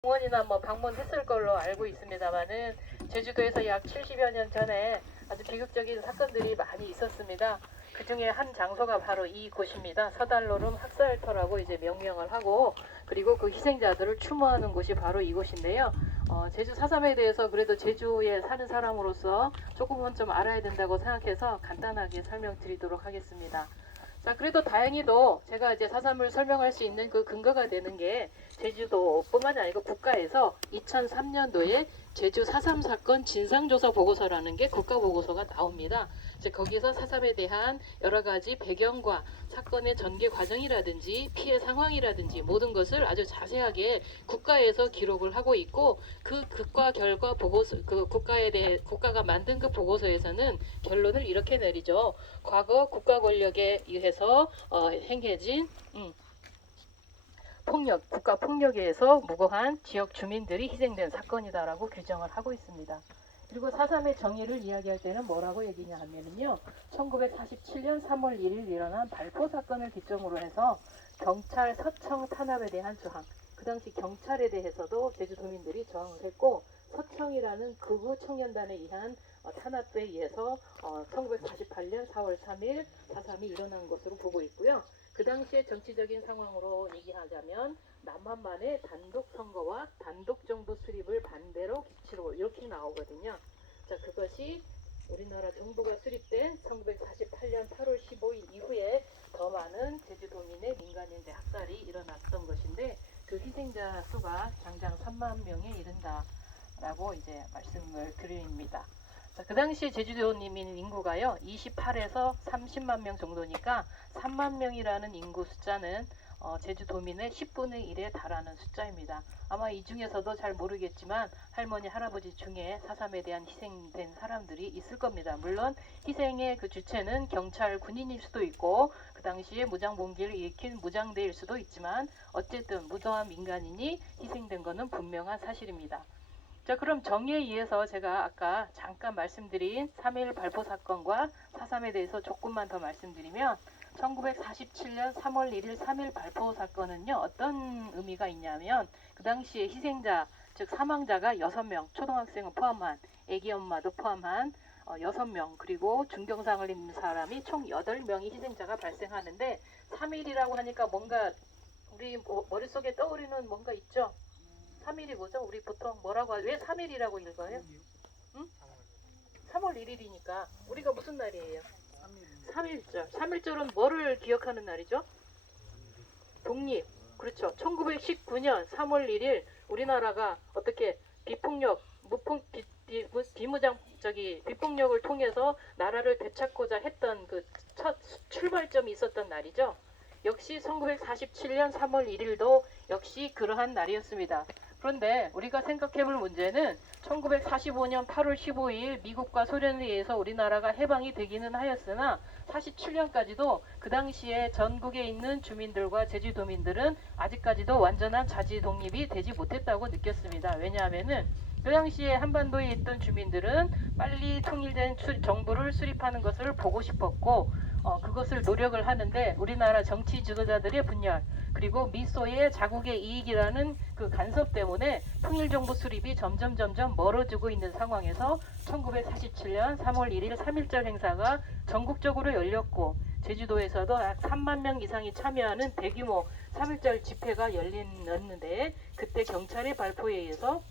공원이나 뭐 방문했을 걸로 알고 있습니다만은 제주도에서 약 70여 년 전에 아주 비극적인 사건들이 많이 있었습니다. 그 중에 한 장소가 바로 이곳입니다. 서달로름 학살터라고 이제 명명을 하고, 그리고 그 희생자들을 추모하는 곳이 바로 이곳인데요. 제주 4.3에 대해서 그래도 제주에 사는 사람으로서 조금은 좀 알아야 된다고 생각해서 간단하게 설명드리도록 하겠습니다. 자, 그래도 다행히도 제가 이제 4.3을 설명할 수 있는 그 근거가 되는 게 제주도뿐만이 아니고 국가에서 2003년도에 제주 4.3 사건 진상조사 보고서라는 게 국가보고서가 나옵니다. 이제 거기서 4.3에 대한 여러 가지 배경과 사건의 전개 과정이라든지 피해 상황이라든지 모든 것을 아주 자세하게 국가에서 기록을 하고 있고, 그 국가 결과 보고서, 그 국가에 대해 국가가 만든 그 보고서에서는 결론을 이렇게 내리죠. 과거 국가 권력에 의해서 행해진 폭력, 국가 폭력에 의해서 무고한 지역 주민들이 희생된 사건이다라고 규정을 하고 있습니다. 그리고 4.3의 정의를 이야기할 때는 뭐라고 얘기냐 하면요, 1947년 3월 1일 일어난 발포 사건을 기점으로 해서 경찰 서청 탄압에 대한 저항, 그 당시 경찰에 대해서도 제주도민들이 저항을 했고, 서청이라는 극우 청년단에 의한 탄압에 의해서 1948년 4월 3일 4.3이 일어난 것으로 보고 있고요. 그 당시의 정치적인 상황으로 얘기하자면 남한만의 단독 선거와 단독 정부 수립을 반대로 기치로 이렇게 나오거든요. 자, 그것이 우리나라 정부가 수립된 1948년 8월 15일 이후에 더 많은 제주도민의 민간인대 학살이 일어났던 것인데, 그 희생자 수가 장장 3만 명에 이른다라고 이제 말씀을 드립니다. 그 당시 제주도민 인구가요 28에서 30만 명 정도니까 3만 명이라는 인구 숫자는 제주도민의 10분의 1에 달하는 숫자입니다. 아마 이 중에서도 잘 모르겠지만 할머니 할아버지 중에 4.3에 대한 희생된 사람들이 있을 겁니다. 물론 희생의 그 주체는 경찰 군인일 수도 있고 그 당시에 무장봉기를 일으킨 무장대일 수도 있지만 어쨌든 무도한 민간인이 희생된 것은 분명한 사실입니다. 자, 그럼 정의에 의해서 제가 아까 잠깐 말씀드린 3.1 발포 사건과 4.3에 대해서 조금만 더 말씀드리면, 1947년 3월 1일 3.1 발포 사건은요 어떤 의미가 있냐면, 그 당시에 희생자 즉 사망자가 6명, 초등학생을 포함한 애기 엄마도 포함한 6명, 그리고 중경상을 입는 사람이 총 8명이 희생자가 발생하는데, 3.1이라고 하니까 뭔가 우리 머릿속에 떠오르는 뭔가 있죠? 3일이 뭐죠? 우리 보통 뭐라고 하죠? 왜 3일이라고 읽어요? 응? 3월 1일이니까 우리가 무슨 날이에요? 3일절. 3일절은 뭐를 기억하는 날이죠? 독립. 그렇죠. 1919년 3월 1일 우리나라가 어떻게 비폭력, 비폭력을 통해서 나라를 되찾고자 했던 그 첫 출발점이 있었던 날이죠. 역시 1947년 3월 1일도 역시 그러한 날이었습니다. 그런데 우리가 생각해볼 문제는 1945년 8월 15일 미국과 소련에 의해서 우리나라가 해방이 되기는 하였으나 47년까지도 그 당시에 전국에 있는 주민들과 제주도민들은 아직까지도 완전한 자치 독립이 되지 못했다고 느꼈습니다. 왜냐하면은 그 당시에 한반도에 있던 주민들은 빨리 통일된 정부를 수립하는 것을 보고 싶었고, 그것을 노력을 하는데 우리나라 정치 지도자들의 분열, 그리고 미소의 자국의 이익이라는 그 간섭 때문에 통일정부 수립이 점점 멀어지고 있는 상황에서 1947년 3월 1일 3.1절 행사가 전국적으로 열렸고, 제주도에서도 약 3만 명 이상이 참여하는 대규모 3.1절 집회가 열렸는데, 그때 경찰의 발포에 의해서